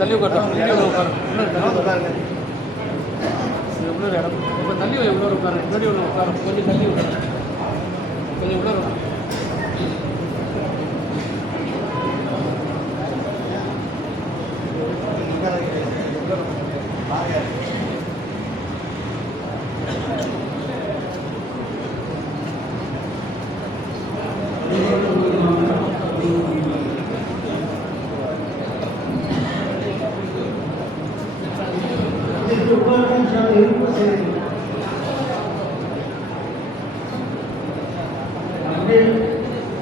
தள்ளி உட்காரோம் எவ்வளோ இடம் இப்போ தள்ளி எவ்வளோ உட்காரு முன்னாடி ஒன்று உட்காரோம் கொஞ்சம் தள்ளி உட்காரு கொஞ்சம் உள்ள வரும்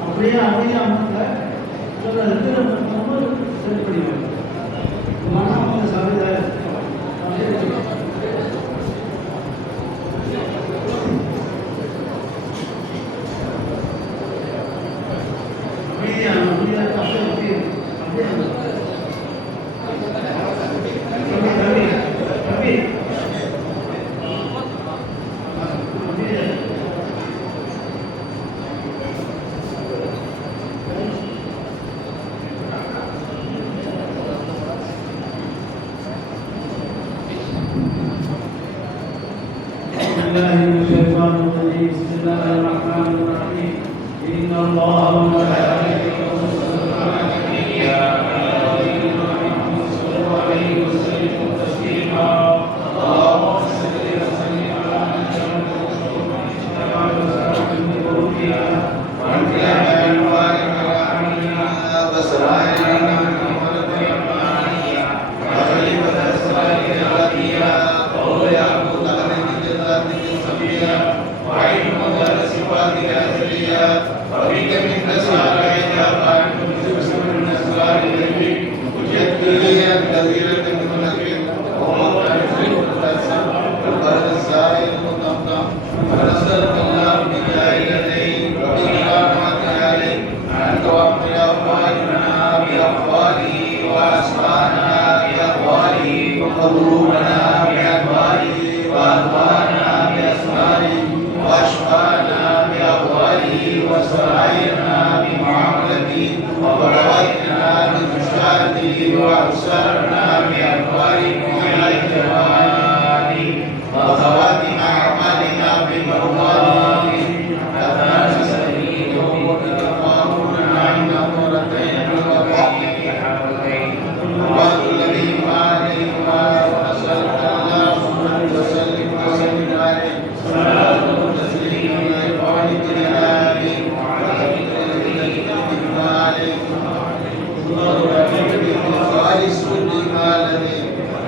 அப்படியே அமைதியாக சரிப்படியும் மனம் சமைதார் بسم الله الرحمن الرحيم إن الله وملائكته يصلون على النبي يا أيها الذين آمنوا صلوا عليه وسلموا تسليما اللهم صل وسلم على نبينا وأبصرنا بأبواب إليك وآله وخواتم أعمالنا بالمرضات حتى نستفيد وتقامون عند مرتين الله الذي عليه وصلى الله وسلم وسلم عليه صلاة وتسليما لقولك النبي وعلى ذكر عليه خالص لما لدي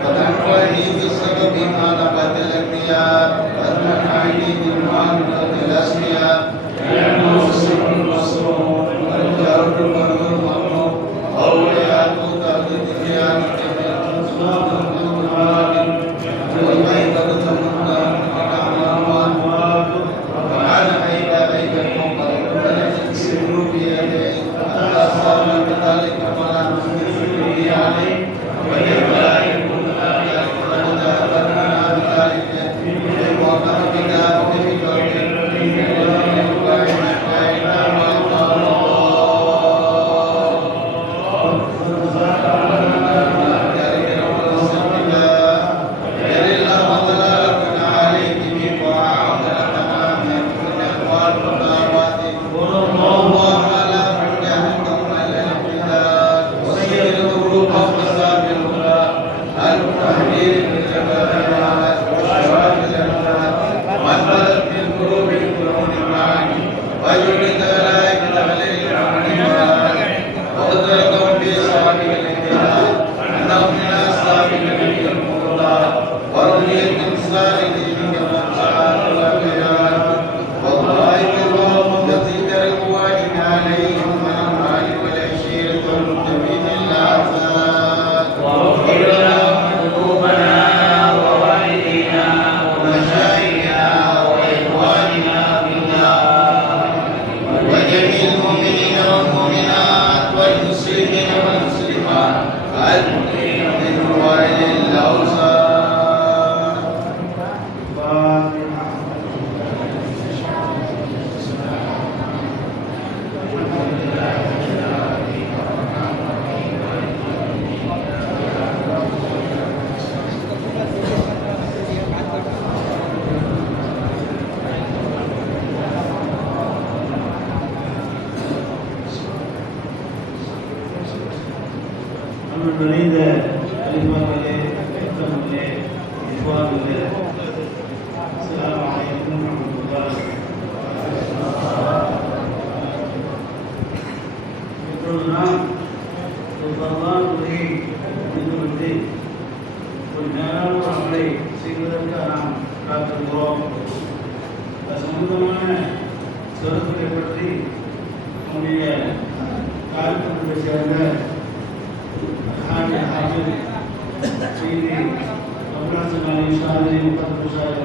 وتنفعني بسبب ما نبت الأنبياء وتنفعني بالمعاملة الأسمياء المرسل المصروف والجرد والمرمى أولياء تهدد ديانة الإسلام والمعادن والبيضة تمنى وعلى إلى بيت المنقذ ونفس بيديه المقيم وللأوصال. நிறைந்த கலிமாவிலே பெற்றமில்லே இவ்வாறிலே அஸ்ஸலாமு அலைக்கும் வரஹ்மத்துல்லாஹி. இப்பொழுது நாம் ஒரு பரவாயில்லை முடிந்துவிட்டு ஒரு மேலான ஒரு அமலை செய்வதற்கு நாம் காத்திருக்கிறோம். அது சம்பந்தமான கருத்துக்களை பற்றி நம்முடைய காலத்தினுடைய சேர்ந்த हाजिर श्री अब्दुल समानी शादी मुकद्दस शादी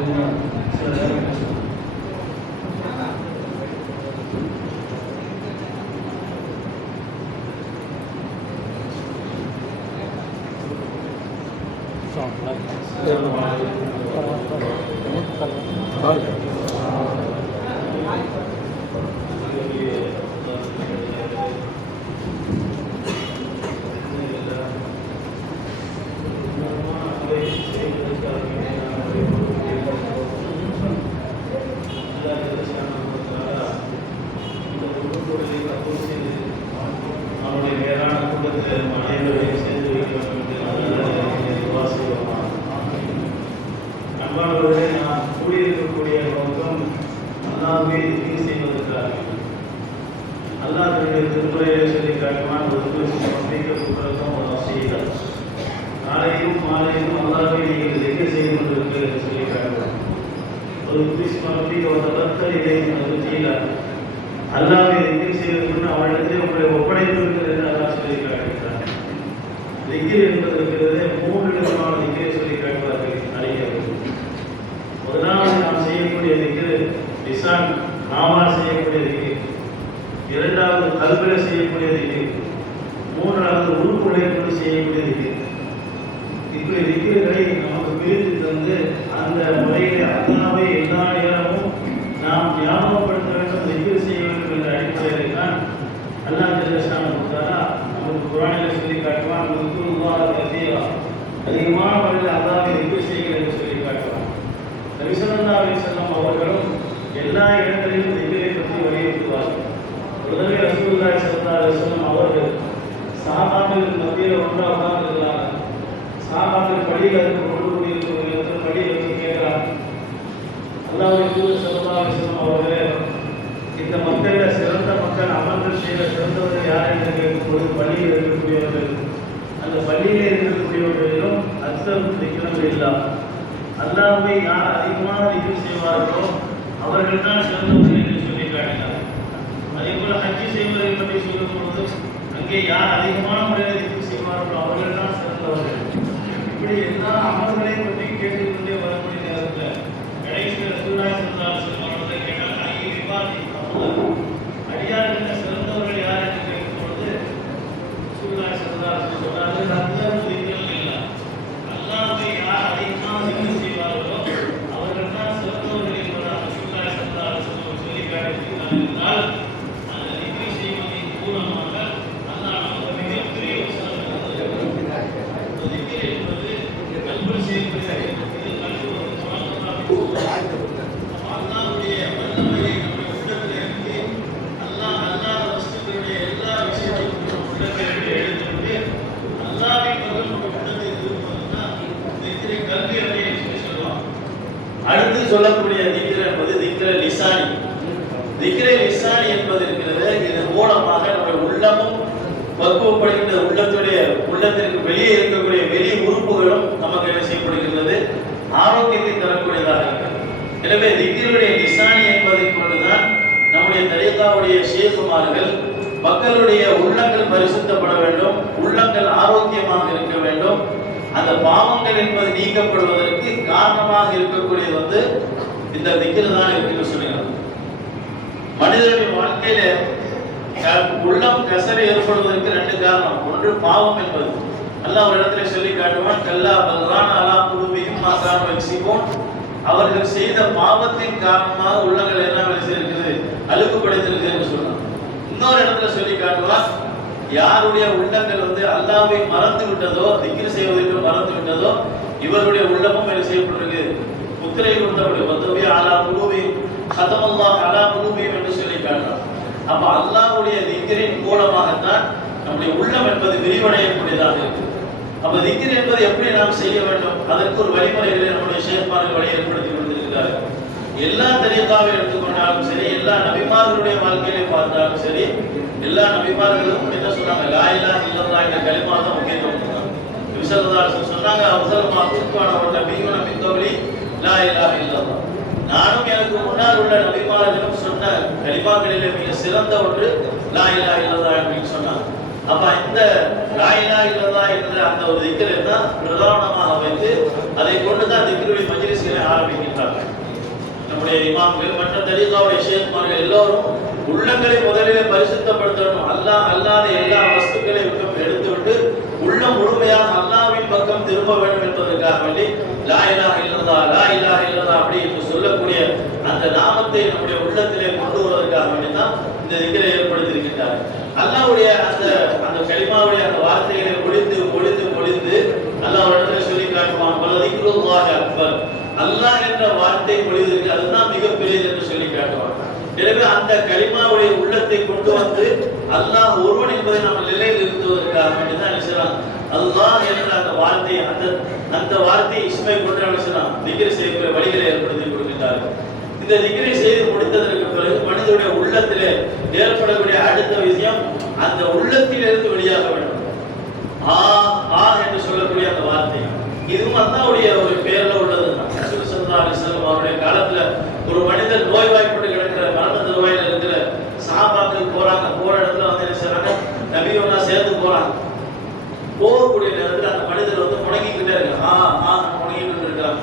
நாம் கூடியிருக்கக்கூடிய நோக்கம் அல்லாஹ்வை திக்ர் செய்வதற்காக. அல்லாஹ்வுடைய திருமுறையை சொல்லி காட்டுவான். காலையும் மாலையும் அல்லாஹ்வை நீங்கள் திக்ர் செய்து கொண்டிருக்கிறீர்கள் சொல்லி காட்டுவான். ஒரு அல்லாஹ்வை திக்ர் செய்வதற்கு அவரிடத்தில் உங்களை ஒப்படைத்திருக்கிறது என்று அல்லாஹ் சொல்லி காட்டுகிறார். திக்ர் என்பது இருக்கிறது 3 விதமான திக்ரை சொல்லி காட்டுவார்கள் அறிஞர்கள். முதலாவது நாம் செய்யக்கூடிய திக்ர் லிசான் நாவால் செய்யக்கூடிய திக்ர், இரண்டாவது கல்வில செய்யக்கூடிய திக்ர், மூன்றாவது உறுப்புகளை கொண்டு செய்யக்கூடிய திக்ர். இப்படி திக்ர்களை நமக்கு பிரித்து தந்து அந்த முறையிலே அல்லாஹ்வை எல்லா நேரமும் நாம் ஞாபகப்படுத்த வேண்டும், திக்ர் செய்ய வேண்டும் என்ற அடிப்படையில் தான் அல்லாஹ் ஜல்லஷானஹு தஆலா நமக்கு குர்ஆனில் சொல்லி காட்டுவான். அதிகமான முறையில் அல்லாஹ்வை திக்ர் செய்யுங்கள் என்று சொல்லி காட்டுவான். நபி ஸல்லல்லாஹு அலைஹி வஸல்லம் அவர்களும் எல்லா இடங்களிலும் திக்ரை பற்றி வலியுறுத்துவார்கள். ஒரு தடவை ரசூலுல்லாஹி ஸல்லல்லாஹு அலைஹி வஸல்லம் அவர்கள் சஹாபாக்கள் மத்தியில் ஒன்றாக உட்கார்ந்திருக்கிறாங்க. சஹாபாக்கள் படியில் இருந்து கொண்டு கூடியிருக்கிற நேரத்தில் படியில் வச்சு கேட்கிறாங்க, அல்லாஹ்வுடைய தூதர் ஸல்லல்லாஹு அலைஹி வஸல்லம் அவர்களே, இந்த மக்களில் சிறந்த மக்கள் அமல்கள் செய்த சிறந்தவர்கள் யார் என்று கேட்கும்போது பள்ளியில் இருக்கக்கூடியவர்கள், அந்த பள்ளியிலே இருக்கக்கூடியவர்களிலும் அக்ஸரும் திக்ரம் இல்லா, அல்லாஹ்வை யார் அதிகமாக திக்ர் செய்வார்களோ அவர்கள் தான் சிறந்தவர்கள் என்று சொல்லி காட்டினார். அதே போல ஹஜ்ஜி செய்வதை பற்றி சொல்லும் பொழுது அங்கே யார் அதிகமான முறையில் திக்ர் செய்வார்களோ அவர்கள் தான் சிறந்தவர்கள். இப்படி எல்லா அமல்களையும் பற்றி கேட்டுக்கொண்டே வரக்கூடிய நேரத்தில் கடைசியில் ரசூலுல்லாஹி ஸல்லல்லாஹு அலைஹி வஸல்லம் அவர்கள் கேட்டால் அடியார்கள் சிறந்தவர்கள் யார் என்று கேட்கும் பொழுது ரசூலுல்லாஹி ஸல்லல்லாஹு அலைஹி வஸல்லம் சொன்னார்கள், அக்ஸரும் திக்ரம் இல்லா, அல்லாஹ்வை யார் அதிகமாக திக்ர் செய்வார்களோ அவர்கள் தான் சிறந்தவர்கள் என்பதாக ரசூலுல்லாஹி ஸல்லல்லாஹு அலைஹி வஸல்லம் சொல்லி காட்டியிருக்கிறார்கள். என்றால் அந்த திக்ர் செய்வதன் மூலமாக அல்லாஹ் நமக்கு மிகப்பெரிய ஒரு சிறப்பு தந்திருக்கிறார். திக்ர் என்பது கல்வியில் செய்யப்படுகிறது. இது கல்வி ஒரு அல்லாஹ்வுடைய வல்லமையை நம்முடைய உள்ளத்தில் இருந்து அல்லாஹ் வஸ்துக்களுடைய எல்லா விஷயத்தையும் உள்ளத்தில் எடுத்துவிட்டு அல்லாஹ்வை பக்கம் நம்ம உள்ளத்தை திரும்புவதுதான் திக்ரை கல்வி அப்படின்னு சொல்லி சொல்லுவாங்க. அடுத்து சொல்லக்கூடிய திக்ர் என்பது திக்ர லிசானி. திக்ர லிசானி என்பது இருக்கிறது, இதன் மூலமாக நம்முடைய உள்ளமும் பக்குவப்படுகின்ற உள்ளத்திற்கு வெளியே இருக்கக்கூடிய வெளி உறுப்புகளும் நமக்கு என்ன செய்யப்படுகிறது, ஆரோக்கியத்தை தரக்கூடியதாக இருக்கிறது. எனவே திக்ருடைய லிசானி என்பதை கொண்டுதான் நம்முடைய தரீகாவுடைய ஷேகுமார்கள் மக்களுடைய உள்ளங்கள் பரிசுத்தப்பட வேண்டும், உள்ளங்கள் ஆரோக்கியமாக இருக்க வேண்டும், அந்த பாவங்கள் என்பது நீக்கப்படுவதற்கு காரணமாக இருக்கக்கூடியது இந்த திக்ர் தான் இருக்குன்னு சொல்லுகிறார். மனிதனுடைய வாழ்க்கையில உள்ளம் கசரை ஏற்படுவதற்கு 2 காரணம். ஒன்று பாவம் என்பது, அல்லாஹ் ஒரு இடத்துல சொல்லி காட்டுவான், கல்லா பல்ரான் அலா குலூபிஹிம் மா கானூ யக்ஸிபூன். அவர்கள் செய்த பாவத்தின் காரணமாக உள்ளங்கள் என்ன விளைச்சிருக்குது, அழுக்குப்படுத்திருக்குதுன்னு சொல்றான். இன்னொரு இடத்துல சொல்லி காட்டுவான், யாருடைய உள்ளங்கள் அல்லாஹ்வை மறந்து விட்டதோ, திக்ர் செய்வதற்கு மறந்து விட்டதோ, இவருடைய உள்ளமும் என்ன செய்யப்பட்டிருக்கு, முத்திரை கொடுத்தபடி வதுபி அலா குலூபிஹிம் கதமல்லாஹ் அலா குலூபிஹிம் என்று சொல்லி காட்டுறான். அப்ப அல்லாஹ்வுடைய திக்ரின் மூலமாகத்தான் நம்முடைய உள்ளம் என்பது விரிவடையக்கூடியதாக இருக்கு. அப்ப திக்ர் என்பது எப்படி நாம் செய்ய வேண்டும், அதற்கு ஒரு வழிமுறைகளை நம்முடைய ஷேக்மார்கள் வழி ஏற்படுத்தி கொடுத்திருக்கிறார்கள். எல்லா தரீகாவை எடுத்துக்கொண்டாலும் சரி, எல்லா நபிமார்களுடைய வாழ்க்கையை பார்த்தாலும் சரி, எல்லா நபிமார்களும் என்ன சொன்னாங்க, லா இலாஹ இல்லல்லாஹ் என்ற கலிமா தான் முக்கியத்துவம் கொடுத்தாங்க. நபி ஸல்லல்லாஹு அலைஹி வஸல்லம் சொன்னாங்க, அஃஸல் மா குன்துன வ நபியுன மின் கப்லி லா இலாஹ இல்லல்லாஹ். நானும் எனக்கு முன்னால் உள்ள நபிமார்களும் சொன்ன கலிமாக்களிலே மிக சிறந்த ஒன்று லா இலாஹ இல்லல்லாஹ் என்று சொன்னாங்க. அப்ப இந்த லா இலாஹ இல்லல்லாஹ் என்ற அந்த ஒரு திக்ரை தான் பிரதானமாக வைத்து அதை கொண்டு தான் திக்ருடைய மஜ்லிஸ்களை ஆரம்பிக்கின்றார்கள். நம்முடைய இமாம்கள் மற்ற தரீகாவுடைய ஷேக்மார்கள் எல்லோரும் உள்ளங்களை முதலிலே பரிசுத்தப்படுத்தணும். அல்லாஹ் அல்லாத எல்லா வஸ்துக்களை விட்டு எடுத்துவிட்டு உள்ளம் முழுமையாக அல்லாஹ்வின் பக்கம் திரும்ப வேண்டும் என்பதற்காக வேண்டி லா இலாஹ இல்லல்லாஹ் லா இலாஹ இல்லல்லாஹ் அப்படி என்று சொல்லக்கூடிய அந்த நாமத்தை நம்முடைய உள்ளத்திலே கொண்டு வருவதற்காக வேண்டி தான் இந்த திக்ரை ஏற்படுத்தியிருக்கின்றார். அல்லாஹ்வுடைய அந்த கலிமாவுடைய அந்த வார்த்தைகளை ஒளிந்து ஒளிந்து ஒளிந்து அல்லாஹ் ஒரு இடத்துல சொல்லி காட்டுவான், வல திக்ருல்லாஹி அக்பர். அல்லாஹ் என்ற வார்த்தை பொழிவதற்கு அதுதான் மிகப்பெரியது என்று சொல்லி காட்டுவான். எனவே அந்த கலிமாவுடைய உள்ளத்தை கொண்டு வந்து அல்லாஹ் ஒருவன் என்பதை நம்ம நிலையில் இருந்துவதற்காக வேண்டிதான் நினைச்சான் அல்லாஹ் என்ற அந்த வார்த்தையை அந்த வார்த்தையை இஸ்மை கொண்டு நினைச்சான் திக்ர் செய்யக்கூடிய வழிகளை ஏற்படுத்தி கொடுக்கின்றார்கள். இந்த திக்ரை செய்து முடித்ததற்கு பிறகு மனிதனுடைய உள்ளத்திலே ஏற்படக்கூடிய அடுத்த விஷயம், அந்த உள்ளத்திலிருந்து வெளியாக வேண்டும். ஆ ஆ என்று சொல்லக்கூடிய அந்த வார்த்தை, இதுவும் அல்லாஹ்வுடைய ஒரு பேர்ல உள்ளது. ரசூல் ஸல்லல்லாஹு அலைஹி வஸல்லம் அவருடைய காலத்துல ஒரு மனிதர் நோய்வாய்ப்பட்டு கிடக்கிற மரண தருவாயில இருக்கிற சஹாபாக்கள் போறாங்க. போற இடத்துல என்ன செய்றாங்க, நபியோட சேர்ந்து போறாங்க. போகக்கூடிய நேரத்தில் அந்த மனிதர் முடங்கிக்கிட்டே இருக்காங்க, ஆ ஆ முடங்கிக்கிட்டு இருக்காங்க.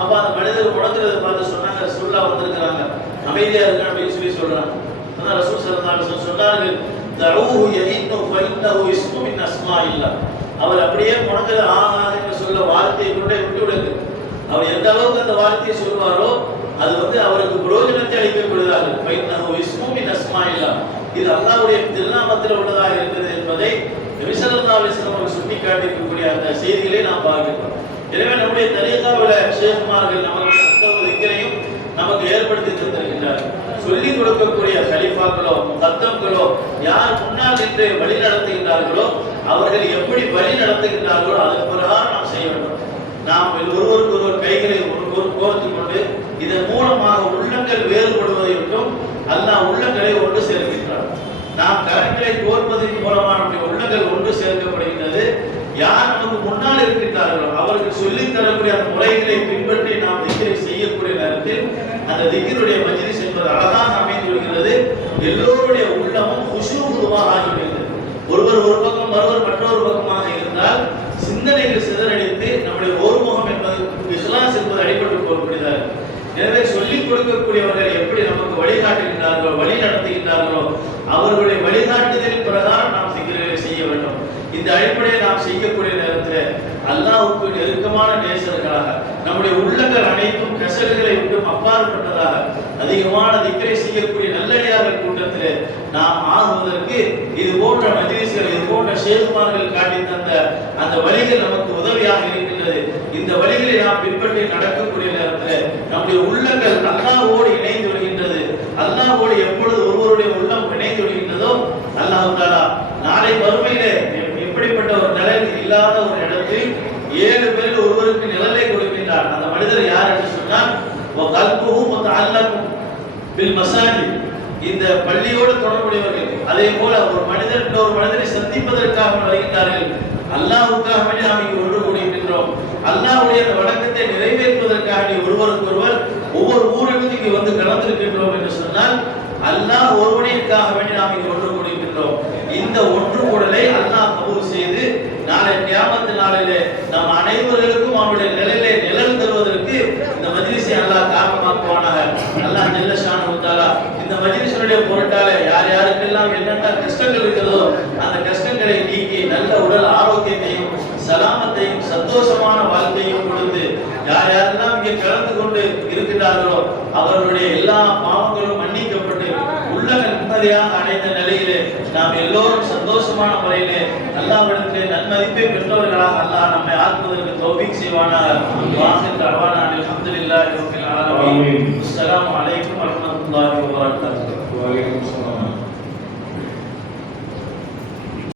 அப்ப அந்த மனிதர் முடங்குறதை பார்த்து சொன்னாங்க, ரசூலுல்லாஹ் வந்திருக்கிறாங்க, அமைதியா இருக்க அப்படின்னு சொல்லி சொல்றாங்க. அதான் ரசூல் ஸல்லல்லாஹு அலைஹி வஸல்லம் சொன்னார்கள், தஊஹு யஇன்னு ஃபஇன்னஹு இஸ்மு மின் அஸ்மாஇல்லாஹ். அவர் அப்படியே முடங்குற ஆஹா என்று சொல்ல வார்த்தையை கொண்டே விட்டு விடுங்க. அவர் எந்த அளவுக்கு அந்த வார்த்தையை சொல்வாரோ அது அவருக்கு பிரயோஜனத்தை அளிக்கக்கூடியதாக. ஃபஇன்னஹு இஸ்மு மின் அஸ்மாஇல்லாஹ், இது அல்லாஹ்வுடைய திருநாமத்தில் உள்ளதாக இருக்கிறது என்பதை நபி ஸல்லல்லாஹு அலைஹி வஸல்லம் அவர்கள் சுட்டி காட்டியிருக்கக்கூடிய அந்த செய்திகளை நாம் பார்க்கிறோம். எனவே நம்முடைய தரீகாவுல ஷேக்மார்கள் நமக்கு அந்த ஒரு திக்ரையும் நமக்கு ஏற்படுத்தி தந்திருக்கின்றார்கள். சொல்லிக் கொடுக்கக்கூடிய கலிஃபாக்களோ தத்தம்களோ யார் முன்னால் நின்று வழி நடத்துகின்றார்களோ அவர்கள் எப்படி வழி நடத்துகின்றார்களோ அதன் பிரகாரம் நாம் செய்ய வேண்டும். நாம் ஒருவருக்கு ஒருவர் கைகளை கோர்த்துக் கொண்டு இதன் மூலமாக உள்ளங்கள் வேறுபடுவதை விட்டும் அல்லாஹ் உள்ளங்களை ஒன்று சேர்க்கின்றார். நாம் கரங்களை கோர்ப்பதன் மூலமாக நம்முடைய உள்ளங்கள் ஒன்று சேர்க்கப்படுகின்றது. யார் நமக்கு முன்னால் இருக்கின்றார்களோ அவர்கள் சொல்லித் தரக்கூடிய அந்த முறைகளை பின்பற்றி நாம் திக்ரை செய்யக்கூடிய நேரத்தில் அந்த திக்ருடைய மஜ்லிஸ் என்பது அழகாக அமைந்து விடுகிறது. எல்லோருடைய உள்ளமும் குஷூகுவாக ஆகிவிடுகிறது. ஒருவர் ஒரு பக்கம் மற்றொரு பக்கமாக இருந்தால் சிந்தனைகள் சிதறடித்து நம்முடைய ஒருமுகம் என்பது இஸ்லாஸ் என்பது அடிபட்டு போகக்கூடியதாக. எனவே சொல்லிக் கொடுக்கக்கூடியவர்கள் எப்படி நமக்கு வழிகாட்டுகின்றார்களோ வழி நடத்துகின்றார்களோ அவர்களுடைய வழிகாட்டுதலின் பிரகாரம் நாம் திக்ரை செய்ய வேண்டும். இந்த அடிப்படையை நாம் செய்யக்கூடிய நேரத்தில் அல்லாஹ்வுக்கு நெருக்கமான நேசர்களாக நம்முடைய உள்ளங்கள் அனைத்தும் கசடுகளை விட்டும் அப்பாற்பட்டதாக அதிகமான திக்ரை செய்யக்கூடிய நல்லடியார்கள் கூட்டத்திலே நாம் ஆகுவதற்கு இது போன்ற மஜ்லிஸ்கள் இது போன்ற ஷேக்மார்கள் காட்டி தந்த அந்த வழிகள் நமக்கு உதவியாக இருக்கின்றது. இந்த வழிகளை நாம் பின்பற்றி நடக்கக்கூடிய நேரத்தில் நம்முடைய உள்ளங்கள் அல்லாஹ்வோடு இணைந்து விடுகின்றது. அல்லாஹ்வோடு எப்பொழுது ஒருவருடைய உள்ளம் இணைந்து விடுகின்றதோ அல்லாஹ் தஆலா நாளை மறுமையிலே எப்படிப்பட்ட ஒரு நிழல் இல்லாத ஒரு இடத்தில் 7 பேர் ஒருவருக்கு நிழலை கொடுக்கின்றார். அந்த மனிதர் யார் என்று சொன்னால் வகல்புஹு முத்தஅல்லகும் பில் மசாஜித், இந்த பள்ளியோடு தொடர்புடையவர்கள். அதே போல ஒரு மனிதர் இன்னொரு மனிதரை சந்திப்பதற்காக வருகின்றார்கள். அல்லாஹ்வுக்காக வேண்டி நாம் இங்கு ஒன்று கூடியிருக்கின்றோம். அல்லாஹ்வுடைய அந்த வணக்கத்தை நிறைவேற்றுவதற்காக ஒருவருக்கு ஒருவர் ஒவ்வொரு ஊரிலிருந்து இங்கு வந்து கலந்திருக்கின்றோம் என்று சொன்னால் அல்லாஹ் ஒருவனுக்காக வேண்டி நாம் இங்கு ஒன்று கூடியிருக்கின்றோம். இந்த ஒன்று கூடலை அல்லாஹ் கபூல் செய்து நாளை கியாமத் நாளிலே நம் அனைவருக்கும் அவருடைய நிழலை நிழல் தருவதற்கு இந்த மஜ்லிஸை அல்லாஹ் காரணமாக்குவானாக. அல்லாஹ் ஜல்ல ஷானஹு வ தஆலா இந்த மஜ்லிஸுடைய பொருட்டால யார் யாருக்கெல்லாம் என்னென்ன கஷ்டங்கள் இருக்கிறதோ அந்த கஷ்டங்களை நீக்கி நல்ல உடல் ஆரோக்கியத்தையும் சலாமத்தையும் சந்தோஷமான வாழ்க்கையும் கொடுத்து யார் யாரெல்லாம் இங்கே கலந்து கொண்டு இருக்கின்றார்களோ அவர்களுடைய எல்லா பாவங்களும் மன்னிக்கப்பட்டு உள்ளங்கள் நிம்மதியாக அடைந்த நிலையிலே நாம் எல்லோரும் சந்தோஷமான முறையிலே அல்லாஹ்விடத்திலே நன்மதிப்பை பெற்றவர்களாக அல்லாஹ் நம்மை ஆக்குவதற்கு தௌஃபீக் செய்வானாக. வாஹிர் தஅவானா அல்ஹம்துலில்லாஹி ரப்பில் ஆலமீன். அஸ்ஸலாமு அலைக்கும் வரஹ்மத்துல்லாஹி வபரகாத்துஹு.